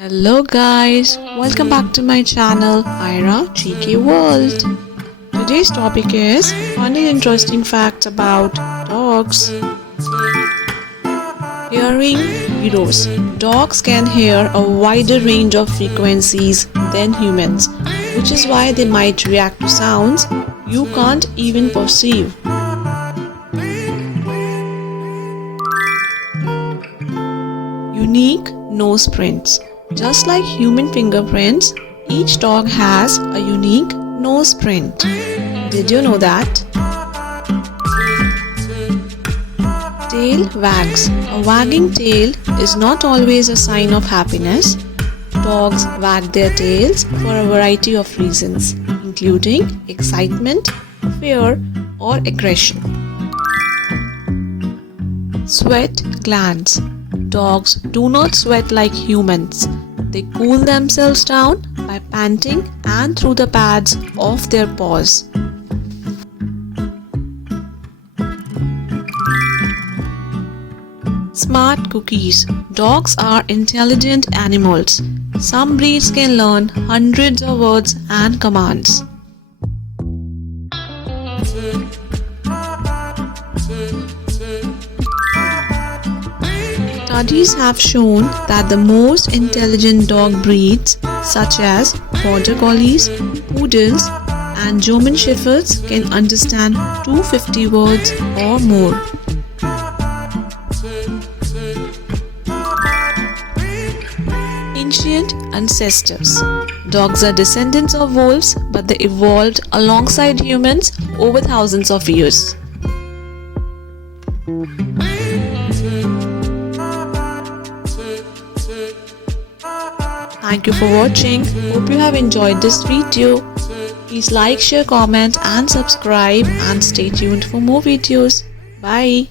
Hello guys, welcome back to my channel ayragkworld. Today's topic is funny interesting facts about dogs. Hearing heroes. Dogs can hear a wider range of frequencies than humans, which is why they might react to sounds you can't even perceive. Unique nose prints. Just like human fingerprints, each dog has a unique nose print. Did you know that? Tail wags. A wagging tail is not always a sign of happiness. Dogs wag their tails for a variety of reasons, including excitement, fear, or aggression. Sweat glands. Dogs do not sweat like humans. They cool themselves down by panting and through the pads of their paws. Smart cookies. Dogs are intelligent animals. Some breeds can learn hundreds of words and commands. Studies have shown that the most intelligent dog breeds, such as border collies, poodles, and German shepherds, can understand 250 words or more. Ancient ancestors. Dogs are descendants of wolves, but they evolved alongside humans over thousands of years. Thank you for watching. Hope you have enjoyed this video. Please like, share, comment and subscribe and stay tuned for more videos. Bye.